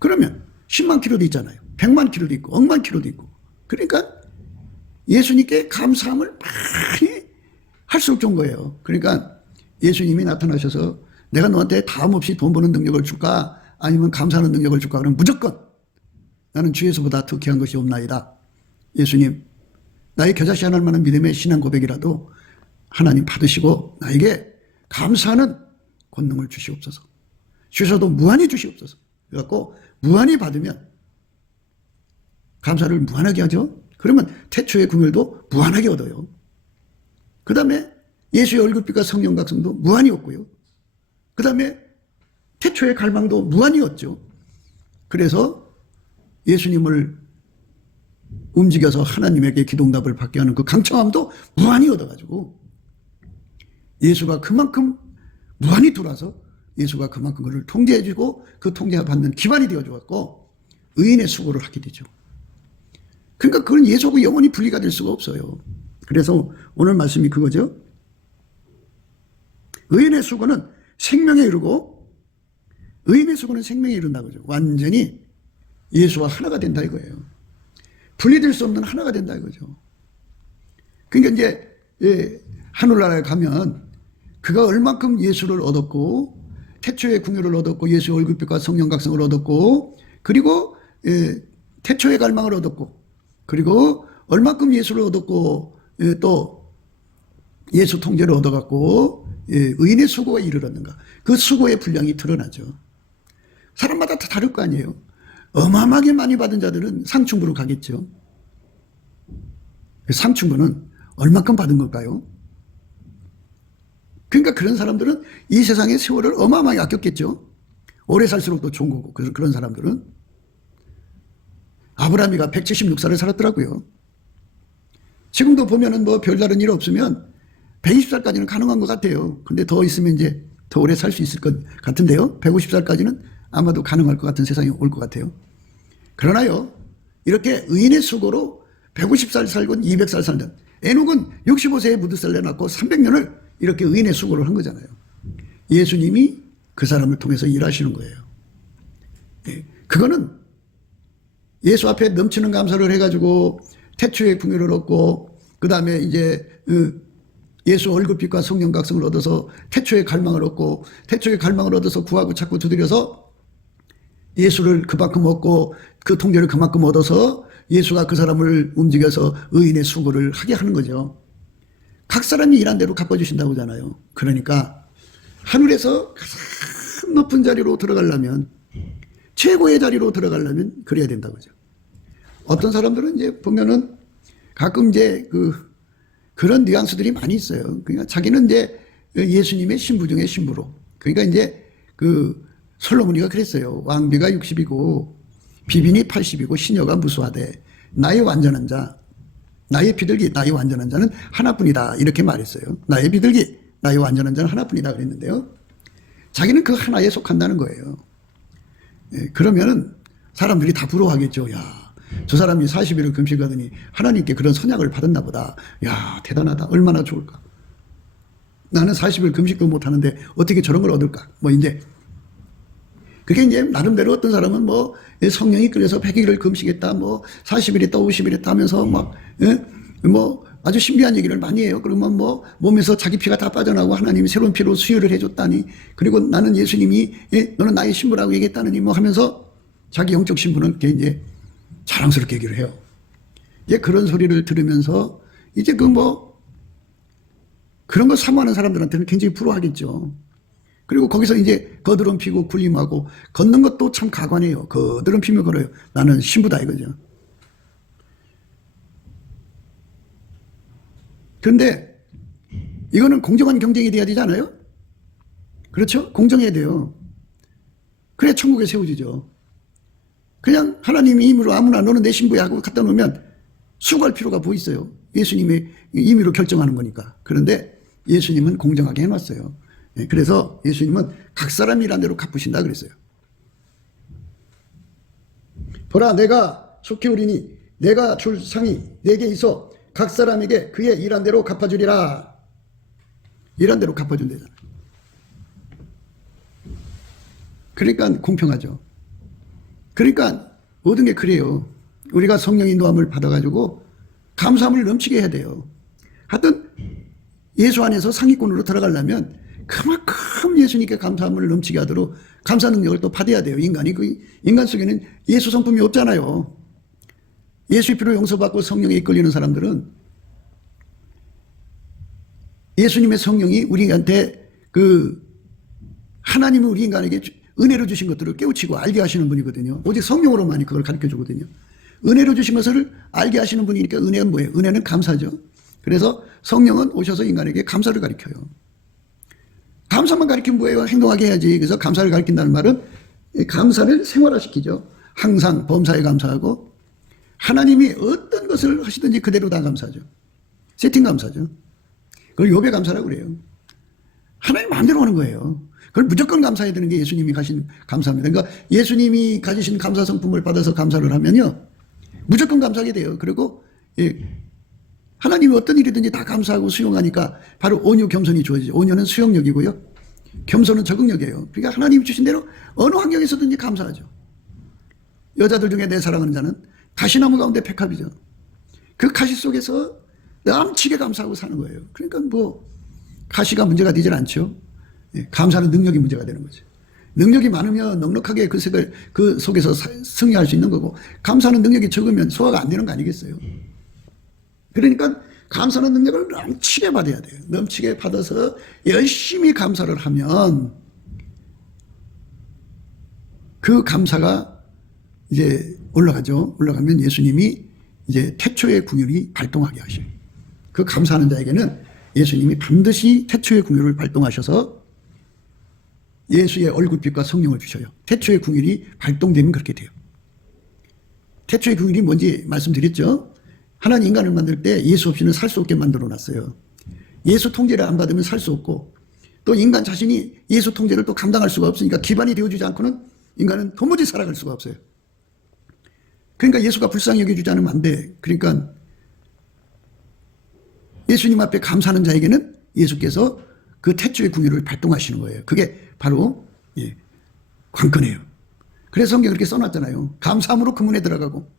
그러면 10만 킬로도 있잖아요. 100만 킬로도 있고 억만 킬로도 있고. 그러니까 예수님께 감사함을 많이 할수록 좋은 거예요. 그러니까 예수님이 나타나셔서 내가 너한테 다음 없이 돈 버는 능력을 줄까 아니면 감사하는 능력을 줄까 그러면 무조건 나는 주에서보다 더 귀한 것이 없나이다. 예수님 나의 겨자씨 하나를 만한 믿음의 신앙 고백이라도 하나님 받으시고 나에게 감사하는 권능을 주시옵소서. 주셔도 무한히 주시옵소서. 그래갖고 무한히 받으면 감사를 무한하게 하죠. 그러면 태초의 궁율도 무한하게 얻어요. 그 다음에 예수의 얼굴빛과 성령각성도 무한히 얻고요. 그 다음에 태초의 갈망도 무한히 얻죠. 그래서 예수님을 움직여서 하나님에게 기도응답을 받게 하는 그 강청함도 무한히 얻어가지고 예수가 그만큼 무한히 돌아서 예수가 그만큼 그를 통제해주고 그 통제받는 기반이 되어주었고 의인의 수고를 하게 되죠. 그러니까 그건 예수하고 영원히 분리가 될 수가 없어요. 그래서 오늘 말씀이 그거죠. 의인의 수고는 생명에 이르고 의인의 수고는 생명에 이른다고 그러죠. 완전히 예수와 하나가 된다 이거예요. 분리될 수 없는 하나가 된다 이거죠. 그러니까 이제 하늘나라에 가면 그가 얼만큼 예수를 얻었고 태초의 궁유를 얻었고 예수의 얼굴빛과 성령각성을 얻었고 그리고 태초의 갈망을 얻었고 그리고 얼만큼 예수를 얻었고 또 예수 통제를 얻어갖고 의인의 수고가 이르렀는가 그 수고의 분량이 드러나죠. 사람마다 다 다를 거 아니에요. 어마어마하게 많이 받은 자들은 상층부로 가겠죠. 상층부는 얼만큼 받은 걸까요? 그러니까 그런 사람들은 이 세상의 세월을 어마어마하게 아꼈겠죠. 오래 살수록 더 좋은 거고 그런 사람들은. 아브라함이가 176살을 살았더라고요. 지금도 보면은 뭐 별다른 일 없으면 120살까지는 가능한 것 같아요. 근데 더 있으면 이제 더 오래 살 수 있을 것 같은데요. 150살까지는 아마도 가능할 것 같은 세상이 올 것 같아요. 그러나요, 이렇게 의인의 수고로 150살 살건 200살 살든 에녹은 65세에 무드살 내놨고 300년을 이렇게 의인의 수고를 한 거잖아요. 예수님이 그 사람을 통해서 일하시는 거예요. 그거는 예수 앞에 넘치는 감사를 해가지고 태초의 궁유를 얻고 그 다음에 이제 예수 얼굴빛과 성령각성을 얻어서 태초의 갈망을 얻고 태초의 갈망을 얻어서 구하고 찾고 두드려서 예수를 그만큼 얻고 그 통제를 그만큼 얻어서 예수가 그 사람을 움직여서 의인의 수고를 하게 하는 거죠. 각 사람이 일한 대로 갚아주신다고 하잖아요. 그러니까 하늘에서 가장 높은 자리로 들어가려면 최고의 자리로 들어가려면 그래야 된다고 하죠. 어떤 사람들은 이제 보면은 가끔 이제 그런 뉘앙스들이 많이 있어요. 그러니까 자기는 이제 예수님의 신부 중에 신부로. 그러니까 이제 솔로몬이가 그랬어요. 왕비가 60이고 비빈이 80이고 시녀가 무수하되 나의 완전한 자, 나의 비둘기, 나의 완전한 자는 하나뿐이다. 이렇게 말했어요. 나의 비둘기, 나의 완전한 자는 하나뿐이다 그랬는데요. 자기는 그 하나에 속한다는 거예요. 예, 그러면은 사람들이 다 부러워하겠죠. 야, 저 사람이 40일을 금식하더니 하나님께 그런 선약을 받았나 보다. 야, 대단하다. 얼마나 좋을까. 나는 40일 금식도 못하는데 어떻게 저런 걸 얻을까. 뭐 이제 그게 이제 나름대로 어떤 사람은 뭐 성령이 끌려서 100일을 금식했다. 뭐 40일 했다 50일 했다 하면서 막 뭐 아주 신비한 얘기를 많이 해요. 그러면 뭐 몸에서 자기 피가 다 빠져나오고 하나님이 새로운 피로 수혈을 해줬다니, 그리고 나는 예수님이 너는 나의 신부라고 얘기했다느니 뭐 하면서 자기 영적 신부는 이제 자랑스럽게 얘기를 해요. 이제 그런 소리를 들으면서 이제 뭐 그런 거 사모하는 사람들한테는 굉장히 부러워하겠죠. 그리고 거기서 이제 거드름 피고 굴림하고 걷는 것도 참 가관이에요. 거드름 피며 걸어요. 나는 신부다 이거죠. 그런데 이거는 공정한 경쟁이 돼야 되잖아요. 그렇죠? 공정해야 돼요. 그래야 천국에 세워지죠. 그냥 하나님이 임의로 아무나 너는 내 신부야 하고 갖다 놓으면 수고할 필요가 뭐 있어요. 예수님이 임의로 결정하는 거니까. 그런데 예수님은 공정하게 해놨어요. 그래서 예수님은 각 사람 일한 대로 갚으신다 그랬어요. 보라, 내가 속히 오리니 내가 줄 상이 내게 있어 각 사람에게 그의 일한 대로 갚아주리라. 일한 대로 갚아준대잖아요. 그러니까 공평하죠. 그러니까 모든 게 그래요. 우리가 성령 인도함을 받아가지고 감사함을 넘치게 해야 돼요. 하여튼 예수 안에서 상위권으로 들어가려면 그만큼 예수님께 감사함을 넘치게 하도록 감사 능력을 또 받아야 돼요. 인간 속에는 예수 성품이 없잖아요. 예수의 피로 용서받고 성령에 이끌리는 사람들은 예수님의 성령이 우리한테 하나님은 우리 인간에게 은혜로 주신 것들을 깨우치고 알게 하시는 분이거든요. 오직 성령으로만이 그걸 가르쳐 주거든요. 은혜로 주신 것을 알게 하시는 분이니까 은혜는 뭐예요? 은혜는 감사죠. 그래서 성령은 오셔서 인간에게 감사를 가르쳐요. 감사만 가르치면 뭐예요? 행동하게 해야지. 그래서 감사를 가르친다는 말은 감사를 생활화시키죠. 항상 범사에 감사하고 하나님이 어떤 것을 하시든지 그대로 다 감사하죠. 세팅 감사죠. 그걸 욥의 감사라고 그래요. 하나님 마음대로 하는 거예요. 그걸 무조건 감사해야 되는 게 예수님이 가신 감사입니다. 그러니까 예수님이 가지신 감사 성품을 받아서 감사를 하면요, 무조건 감사하게 돼요. 그리고 하나님이 어떤 일이든지 다 감사하고 수용하니까 바로 온유 겸손이 주어지죠. 온유는 수용력이고요, 겸손은 적응력이에요. 그러니까 하나님이 주신 대로 어느 환경에서든지 감사하죠. 여자들 중에 내 사랑하는 자는 가시나무 가운데 백합이죠. 그 가시 속에서 넘치게 감사하고 사는 거예요. 그러니까 뭐 가시가 문제가 되질 않죠. 감사는 능력이 문제가 되는 거죠. 능력이 많으면 넉넉하게 그 속에서 승리할 수 있는 거고, 감사는 능력이 적으면 소화가 안 되는 거 아니겠어요. 그러니까 감사는 능력을 넘치게 받아야 돼요. 넘치게 받아서 열심히 감사를 하면 그 감사가 이제 올라가죠. 올라가면 예수님이 이제 태초의 궁율이 발동하게 하셔요. 그 감사하는 자에게는 예수님이 반드시 태초의 궁율을 발동하셔서 예수의 얼굴빛과 성령을 주셔요. 태초의 궁율이 발동되면 그렇게 돼요. 태초의 궁율이 뭔지 말씀드렸죠. 하나님 인간을 만들 때 예수 없이는 살 수 없게 만들어 놨어요. 예수 통제를 안 받으면 살 수 없고, 또 인간 자신이 예수 통제를 또 감당할 수가 없으니까 기반이 되어주지 않고는 인간은 도무지 살아갈 수가 없어요. 그러니까 예수가 불쌍히 여겨주지 않으면 안 돼. 그러니까 예수님 앞에 감사하는 자에게는 예수께서 그 태초의 궁율을 발동하시는 거예요. 그게 바로 관건이에요. 그래서 성경에 그렇게 써놨잖아요. 감사함으로 그 문에 들어가고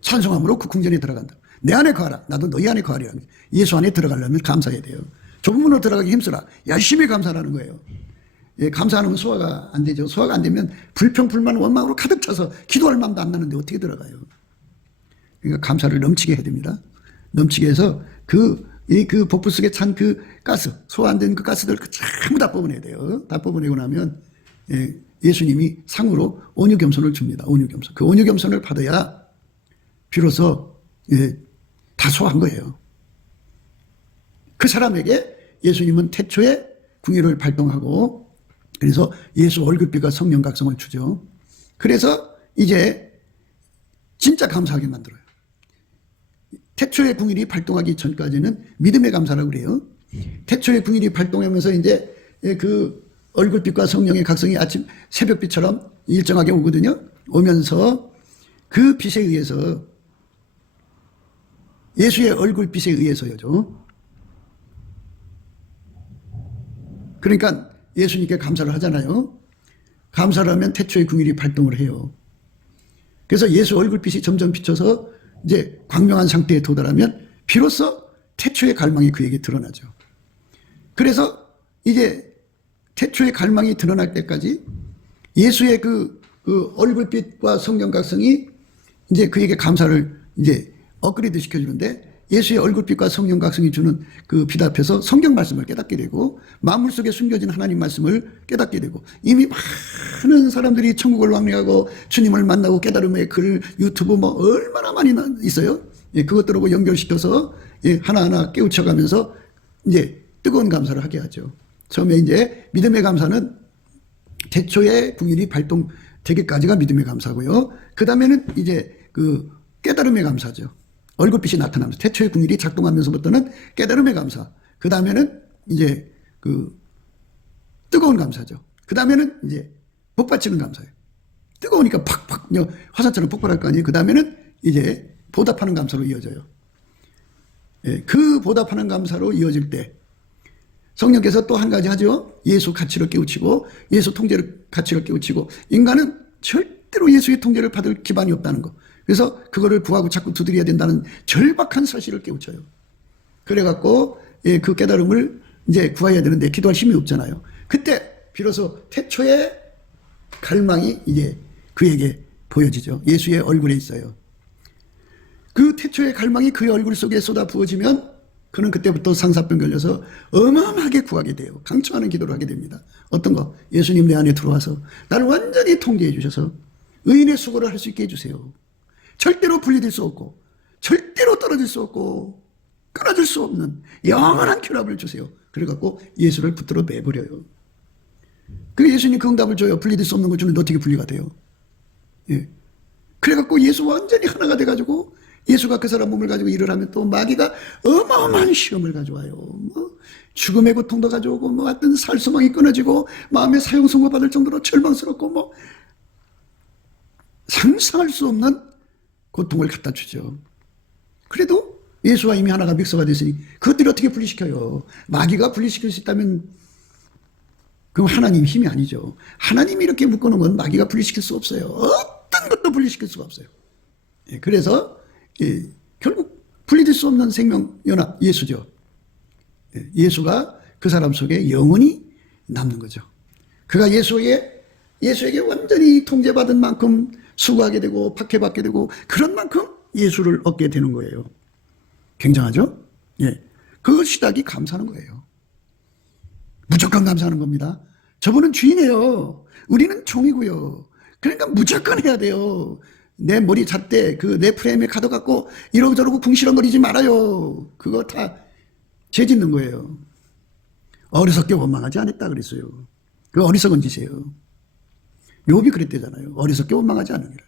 찬송함으로 그 궁전에 들어간다. 내 안에 거하라. 나도 너희 안에 거하리라. 예수 안에 들어가려면 감사해야 돼요. 좁은 문으로 들어가기 힘쓰라. 열심히 감사하는 거예요. 감사 안 하면 소화가 안 되죠. 소화가 안 되면 불평, 불만, 원망으로 가득 차서 기도할 마음도 안 나는데 어떻게 들어가요. 그러니까 감사를 넘치게 해야 됩니다. 넘치게 해서 그 복부 속에 찬 그 가스, 소화 안 된 그 가스들 전부 다 뽑아내야 돼요. 다 뽑아내고 나면 예수님이 상으로 온유 겸손을 줍니다. 온유 겸손. 그 온유 겸손을 받아야 비로소 다 소화한 거예요. 그 사람에게 예수님은 태초에 궁유를 발동하고 그래서 예수 얼굴빛과 성령 각성을 주죠. 그래서 이제 진짜 감사하게 만들어요. 태초의 궁일이 발동하기 전까지는 믿음의 감사라고 그래요. 태초의 궁일이 발동하면서 이제 그 얼굴빛과 성령의 각성이 아침 새벽빛처럼 일정하게 오거든요. 오면서 그 빛에 의해서 예수의 얼굴빛에 의해서요. 그러니까 예수님께 감사를 하잖아요. 감사를 하면 태초의 궁일이 발동을 해요. 그래서 예수 얼굴빛이 점점 비쳐서 이제 광명한 상태에 도달하면 비로소 태초의 갈망이 그에게 드러나죠. 그래서 이제 태초의 갈망이 드러날 때까지 예수의 그 얼굴빛과 성령 각성이 이제 그에게 감사를 이제 업그레이드 시켜주는데 예수의 얼굴빛과 성령 각성이 주는 그 빛 앞에서 성경 말씀을 깨닫게 되고 만물 속에 숨겨진 하나님 말씀을 깨닫게 되고 이미 많은 사람들이 천국을 왕래하고 주님을 만나고 깨달음의 글 유튜브 뭐 얼마나 많이 있어요. 그것들하고 연결시켜서 하나하나 깨우쳐가면서 이제 뜨거운 감사를 하게 하죠. 처음에 이제 믿음의 감사는 태초의 궁일이 발동되기까지가 믿음의 감사고요. 그 다음에는 이제 그 깨달음의 감사죠. 얼굴빛이 나타나면서 태초의 궁일이 작동하면서부터는 깨달음의 감사. 그 다음에는 이제 그 뜨거운 감사죠. 그 다음에는 이제 복받치는 감사예요. 뜨거우니까 팍팍 화산처럼 폭발할 거 아니에요. 그 다음에는 이제 보답하는 감사로 이어져요. 그 보답하는 감사로 이어질 때 성령께서 또 한 가지 하죠. 예수 가치를 깨우치고 예수 통제를 가치를 깨우치고 인간은 절대로 예수의 통제를 받을 기반이 없다는 거. 그래서 그거를 구하고 자꾸 두드려야 된다는 절박한 사실을 깨우쳐요. 그래갖고 그 깨달음을 이제 구해야 되는데 기도할 힘이 없잖아요. 그때 비로소 태초의 갈망이 이제 그에게 보여지죠. 예수의 얼굴에 있어요. 그 태초의 갈망이 그의 얼굴 속에 쏟아 부어지면 그는 그때부터 상사병 걸려서 어마어마하게 구하게 돼요. 강청하는 기도를 하게 됩니다. 어떤 거? 예수님 내 안에 들어와서 나를 완전히 통제해 주셔서 의인의 수고를 할 수 있게 해주세요. 절대로 분리될 수 없고 절대로 떨어질 수 없고 끊어질 수 없는 영원한 결합을 주세요. 그래갖고 예수를 붙들어 매버려요. 그 예수님 그 응답을 줘요. 분리될 수 없는 걸 주는데 어떻게 분리가 돼요? 그래갖고 예수 완전히 하나가 돼가지고 예수가 그 사람 몸을 가지고 일을 하면 또 마귀가 어마어마한 시험을 가져와요. 뭐 죽음의 고통도 가져오고 뭐 하여튼 살소망이 끊어지고 마음의 사형선고 받을 정도로 절망스럽고 뭐 상상할 수 없는 고통을 갖다 주죠. 그래도 예수와 이미 하나가 믹서가 됐으니 그것들이 어떻게 분리시켜요? 마귀가 분리시킬 수 있다면 그럼 하나님 힘이 아니죠. 하나님이 이렇게 묶어놓은 건 마귀가 분리시킬 수 없어요. 어떤 것도 분리시킬 수가 없어요. 그래서 결국 분리될 수 없는 생명연합 예수죠. 예수가 그 사람 속에 영원히 남는 거죠. 그가 예수에게 완전히 통제받은 만큼 수고하게 되고 박해받게 되고 그런 만큼 예수를 얻게 되는 거예요. 굉장하죠? 그 시작이 감사하는 거예요. 무조건 감사하는 겁니다. 저분은 주인이에요. 우리는 종이고요. 그러니까 무조건 해야 돼요. 내 머리 잣대 내 프레임에 가둬갖고 이러고저러고 궁시렁거리지 말아요. 그거 다 죄 짓는 거예요. 어리석게 원망하지 않았다 그랬어요. 그 어리석은 짓이에요. 욥이 그랬대잖아요. 어리석게 원망하지 않으니라.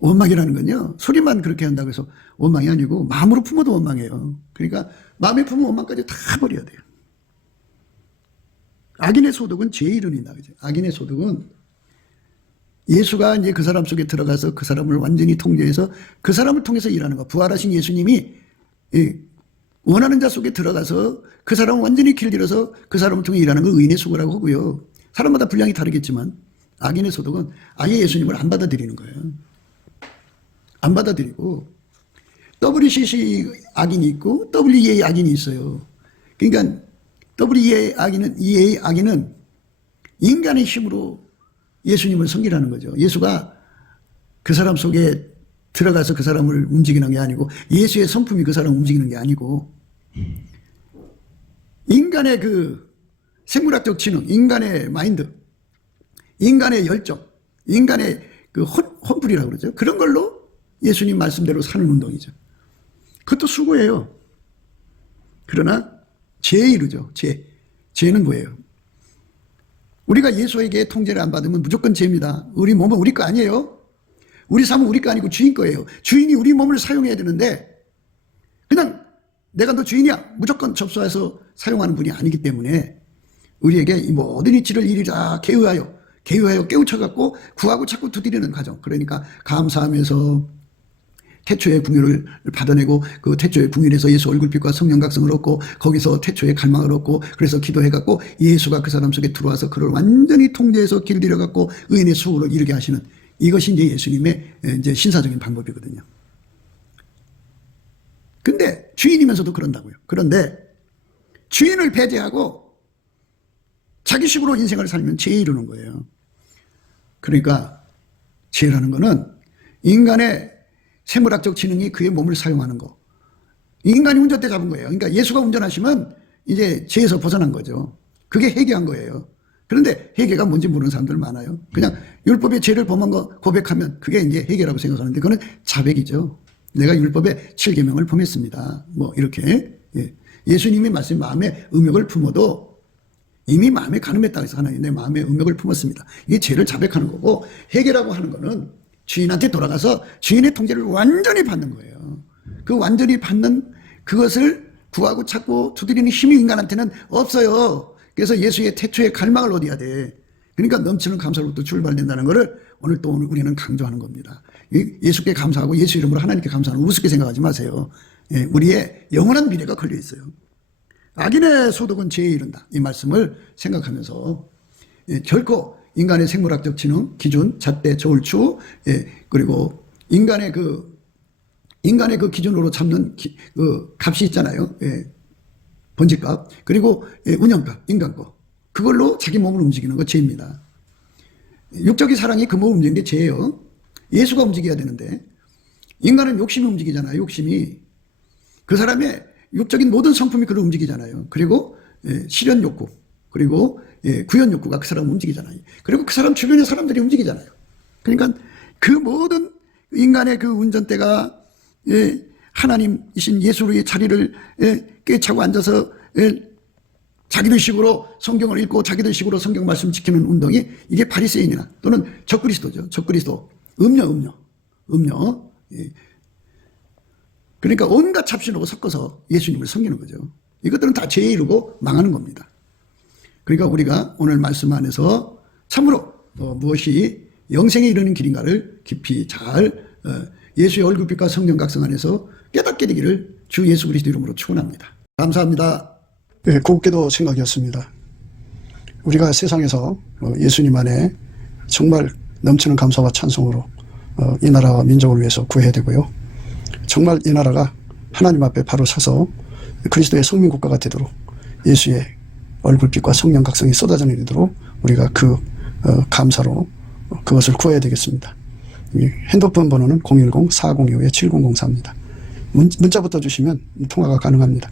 원망이라는 건요. 소리만 그렇게 한다고 해서 원망이 아니고 마음으로 품어도 원망해요. 그러니까 마음에 품은 원망까지 다 버려야 돼요. 악인의 소득은 죄의 이른이다. 그죠? 악인의 소득은 예수가 이제 그 사람 속에 들어가서 그 사람을 완전히 통제해서 그 사람을 통해서 일하는 거. 부활하신 예수님이 원하는 자 속에 들어가서 그 사람을 완전히 길들여서 그 사람을 통해 일하는 거 의인의 수고라고 하고요. 사람마다 분량이 다르겠지만 악인의 소득은 아예 예수님을 안 받아들이는 거예요. 안 받아들이고 WCC 악인이 있고 WEA 악인이 있어요. 그러니까 WEA 악인은 인간의 힘으로 예수님을 섬기라는 거죠. 예수가 그 사람 속에 들어가서 그 사람을 움직이는 게 아니고 예수의 성품이 그 사람을 움직이는 게 아니고 인간의 그 생물학적 지능, 인간의 마인드, 인간의 열정, 인간의 그 혼불이라고 그러죠. 그런 걸로 예수님 말씀대로 사는 운동이죠. 그것도 수고예요. 그러나 죄에 이르죠. 죄는 뭐예요? 우리가 예수에게 통제를 안 받으면 무조건 죄입니다. 우리 몸은 우리 거 아니에요. 우리 삶은 우리 거 아니고 주인 거예요. 주인이 우리 몸을 사용해야 되는데 그냥 내가 너 주인이야 무조건 접수해서 사용하는 분이 아니기 때문에 우리에게 이 모든 이치를 이리 다 개의하여 깨우쳐갖고 구하고 자꾸 두드리는 과정. 그러니까 감사하면서 태초의 궁유를 받아내고 그 태초의 궁유에서 예수 얼굴빛과 성령 각성을 얻고 거기서 태초의 갈망을 얻고 그래서 기도해갖고 예수가 그 사람 속에 들어와서 그를 완전히 통제해서 길들여갖고 의인의 수호를 이루게 하시는 이것이 이제 예수님의 이제 신사적인 방법이거든요. 근데 주인이면서도 그런다고요. 그런데 주인을 배제하고 자기식으로 인생을 살면 죄에 이르는 거예요. 그러니까 죄라는 거는 인간의 생물학적 지능이 그의 몸을 사용하는 거. 인간이 운전대 잡은 거예요. 그러니까 예수가 운전하시면 이제 죄에서 벗어난 거죠. 그게 회개한 거예요. 그런데 회개가 뭔지 모르는 사람들 많아요. 그냥 율법의 죄를 범한 거 고백하면 그게 이제 회개라고 생각하는데 그거는 자백이죠. 내가 율법의 7계명을 범했습니다. 뭐 이렇게 예수님의 말씀 마음에 음욕을 품어도 이미 마음에 가늠했다 해서 하나님 내 마음에 음욕을 품었습니다. 이게 죄를 자백하는 거고 회개라고 하는 거는 주인한테 돌아가서 주인의 통제를 완전히 받는 거예요. 그 완전히 받는 그것을 구하고 찾고 두드리는 힘이 인간한테는 없어요. 그래서 예수의 태초의 갈망을 얻어야 돼. 그러니까 넘치는 감사로부터 출발된다는 것을 오늘 또 우리는 강조하는 겁니다. 예수께 감사하고 예수 이름으로 하나님께 감사하는 우습게 생각하지 마세요. 우리의 영원한 미래가 걸려 있어요. 악인의 소득은 죄에 이른다. 이 말씀을 생각하면서 결코 인간의 생물학적 지능, 기준, 잣대, 저울추, 그리고 인간의 그 기준으로 잡는 그 값이 있잖아요. 번지값, 그리고 운영값, 인간거. 그걸로 자기 몸을 움직이는 거 죄입니다. 육적인 사랑이 그 몸을 움직이는 게 죄예요. 예수가 움직여야 되는데 인간은 욕심이 움직이잖아요. 욕심이. 그 사람의 육적인 모든 성품이 그를 움직이잖아요. 그리고 실현 욕구, 그리고 구현 욕구가 그 사람을 움직이잖아요. 그리고 그 사람 주변의 사람들이 움직이잖아요. 그러니까 그 모든 인간의 그 운전대가 하나님이신 예수의 자리를 꿰차고 앉아서 자기들 식으로 성경을 읽고 자기들 식으로 성경 말씀 지키는 운동이 이게 바리새인이나 또는 적그리스도죠. 적그리스도. 음료. 그러니까 온갖 잡신하고 섞어서 예수님을 섬기는 거죠. 이것들은 다 죄에 이르고 망하는 겁니다. 그러니까 우리가 오늘 말씀 안에서 참으로 무엇이 영생에 이르는 길인가를 깊이 잘 예수의 얼굴빛과 성령 각성 안에서 깨닫게 되기를 주 예수 그리스도 이름으로 축원합니다. 감사합니다. 네, 곱게도 생각이었습니다. 우리가 세상에서 예수님 안에 정말 넘치는 감사와 찬송으로 이 나라와 민족을 위해서 구해야 되고요. 정말 이 나라가 하나님 앞에 바로 서서 그리스도의 성민국가가 되도록 예수의 얼굴빛과 성령 각성이 쏟아져 내리도록 우리가 그 감사로 그것을 구해야 되겠습니다. 핸드폰 번호는 010-4025-7004입니다. 문자부터 주시면 통화가 가능합니다.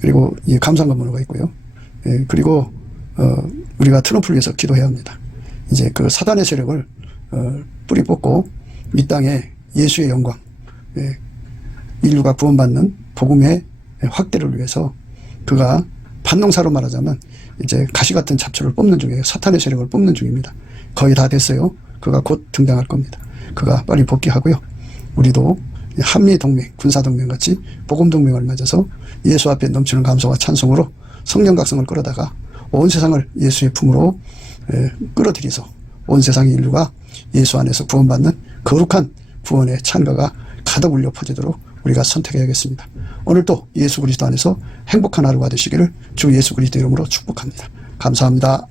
그리고 이 감사한 번호가 있고요. 그리고 우리가 트럼프를 위해서 기도해야 합니다. 이제 그 사단의 세력을 뿌리 뽑고 이 땅에 예수의 영광, 인류가 구원받는 복음의 확대를 위해서 그가 반농사로 말하자면 이제 가시 같은 잡초를 뽑는 중이에요. 사탄의 세력을 뽑는 중입니다. 거의 다 됐어요. 그가 곧 등장할 겁니다. 그가 빨리 복귀하고요. 우리도 한미동맹, 군사동맹 같이 복음동맹을 맺어서 예수 앞에 넘치는 감사와 찬송으로 성령 각성을 끌어다가 온 세상을 예수의 품으로 끌어들여서 온 세상의 인류가 예수 안에서 구원받는 거룩한 구원의 찬가가 가득 울려 퍼지도록 우리가 선택해야겠습니다. 오늘도 예수 그리스도 안에서 행복한 하루가 되시기를 주 예수 그리스도 이름으로 축복합니다. 감사합니다.